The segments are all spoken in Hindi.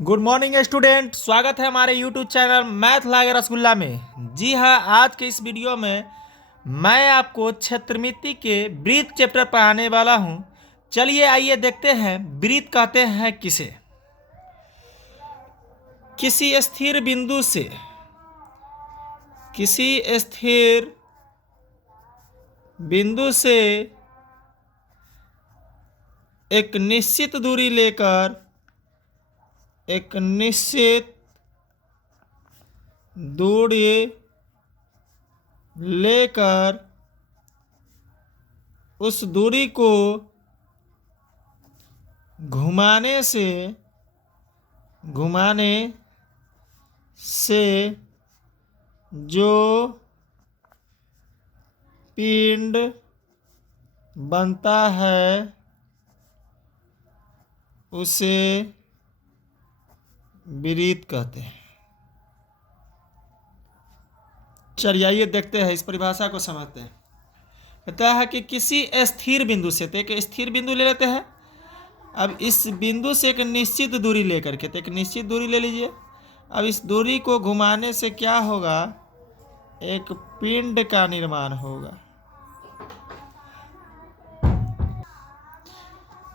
गुड मॉर्निंग स्टूडेंट, स्वागत है हमारे यूट्यूब चैनल मैथ लागे रसगुल्ला में। जी हाँ, आज के इस वीडियो में मैं आपको क्षेत्रमिति के वृत्त चैप्टर पढ़ाने वाला हूँ। चलिए आइए देखते हैं वृत्त कहते हैं किसे। किसी स्थिर बिंदु से एक निश्चित दूरी लेकर उस दूरी को घुमाने से जो पिंड बनता है उसे वृत्त कहते हैं। चलिए आइए देखते हैं, इस परिभाषा को समझते हैं। कहता है कि किसी स्थिर बिंदु से, तो एक स्थिर बिंदु ले लेते हैं। अब इस बिंदु से एक निश्चित दूरी लेकर के, तो एक निश्चित दूरी ले लीजिए। अब इस दूरी को घुमाने से क्या होगा, एक पिंड का निर्माण होगा।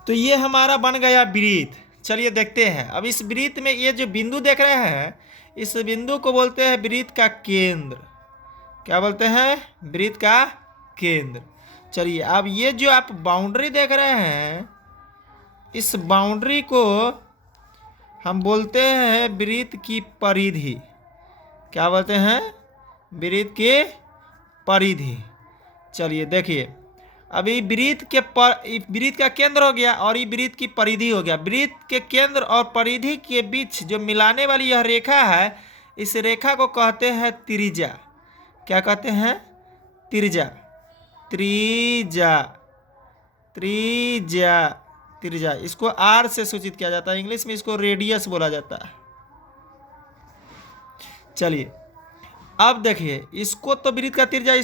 तो ये हमारा बन गया वृत्त। चलिए देखते हैं। अब इस वृत्त में ये जो बिंदु देख रहे हैं, इस बिंदु को बोलते हैं वृत्त का केंद्र। क्या बोलते हैं? वृत्त का केंद्र। चलिए अब ये जो आप बाउंड्री देख रहे हैं, इस बाउंड्री को हम बोलते हैं वृत्त की परिधि। क्या बोलते हैं? वृत्त की परिधि। चलिए देखिए, अभी वृत्त का केंद्र हो गया और ये वृत्त की परिधि हो गया। वृत्त के केंद्र और परिधि के बीच जो मिलाने वाली यह रेखा है, इस रेखा को कहते हैं त्रिज्या। क्या कहते हैं? त्रिज्या। त्रिज्या इसको आर से सूचित किया जाता है। इंग्लिश में इसको रेडियस बोला जाता है। चलिए अब देखिए, इसको तो वृत्त का त्रिज्या,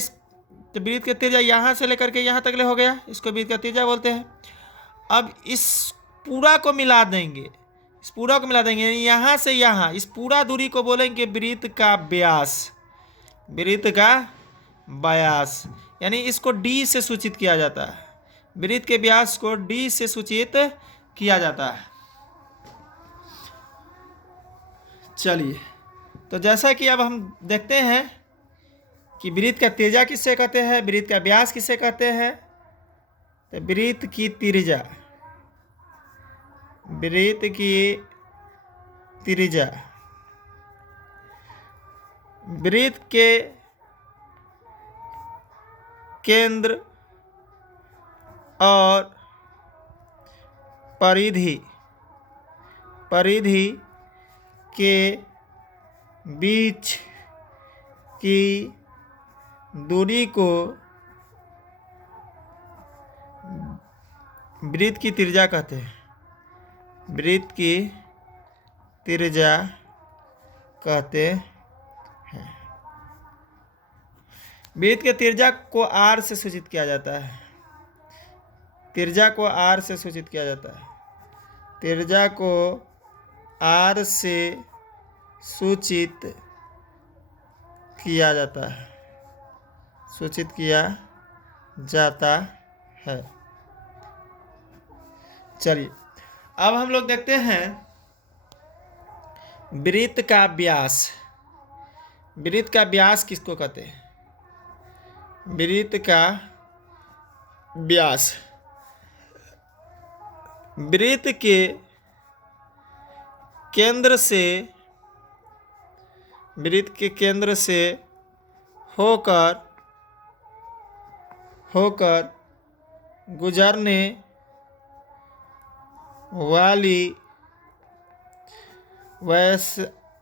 तो वृत्त का त्रिज्या यहाँ से लेकर के यहाँ तक ले हो गया, इसको वृत्त का त्रिज्या बोलते हैं। अब इस पूरा को मिला देंगे, यानी यहाँ से यहाँ इस पूरा दूरी को बोलेंगे वृत्त का व्यास। यानी इसको डी से सूचित किया जाता है। वृत्त के व्यास को डी से सूचित किया जाता है। चलिए तो जैसा कि अब हम देखते हैं कि वृत्त का त्रिज्या किससे कहते हैं, वृत्त का व्यास किससे कहते हैं। तो वृत्त की त्रिज्या वृत्त के केंद्र और परिधि के बीच की दूरी को वृत्त की त्रिज्या कहते हैं। वृत्त की त्रिज्या कहते हैं। वृत्त के त्रिज्या को आर से सूचित किया जाता है। त्रिज्या को आर से सूचित किया जाता है। चलिए अब हम लोग देखते हैं वृत्त का व्यास। वृत्त का व्यास किसको कहते हैं? वृत्त का व्यास वृत्त के केंद्र से होकर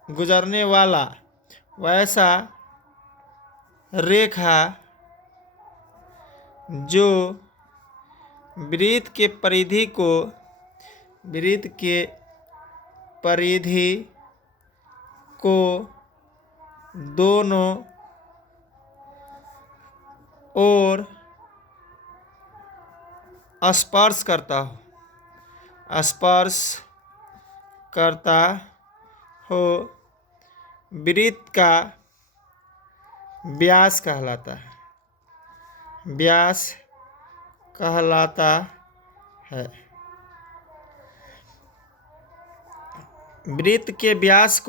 गुजरने वाला वैसा रेखा जो वृत्त के परिधि को दोनों ओर स्पर्श करता हो वृत्त का व्यास कहलाता है। व्यास कहलाता है। वृत्त के व्यास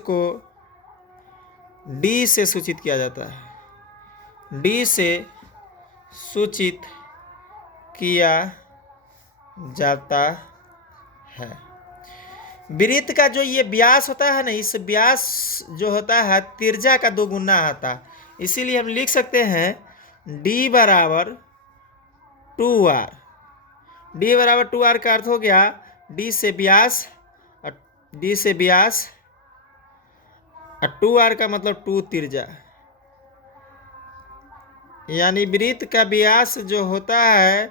को d से सूचित किया जाता है। d से सूचित किया जाता है। वृत्त का जो ये व्यास होता है ना, इस व्यास जो होता है त्रिज्या का 2 गुना होता है। इसीलिए हम लिख सकते हैं d बराबर 2r। d बराबर 2r का अर्थ हो गया d से व्यास और 2r का मतलब 2 त्रिज्या, यानी वृत्त का व्यास जो होता है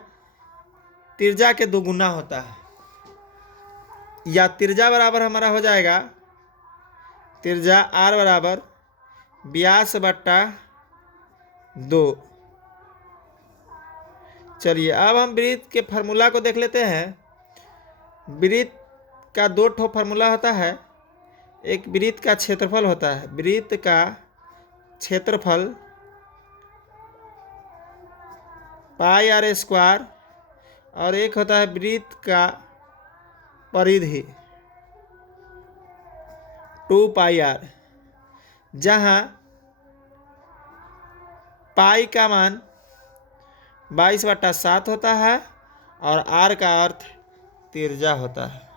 त्रिज्या के 2 गुना होता है। या त्रिज्या बराबर हमारा हो जाएगा त्रिज्या r बराबर व्यास बट्टा 2। चलिए अब हम वृत्त के फार्मूला को देख लेते हैं। वृत्त का 2 ठो फार्मूला होता है। एक वृत्त का क्षेत्रफल होता है, वृत्त का क्षेत्रफल पाई r स्क्वायर, और एक होता है वृत्त का परिधि 2 पाई r, जहाँ पाई का मान 22/7 होता है और r का अर्थ त्रिज्या होता है।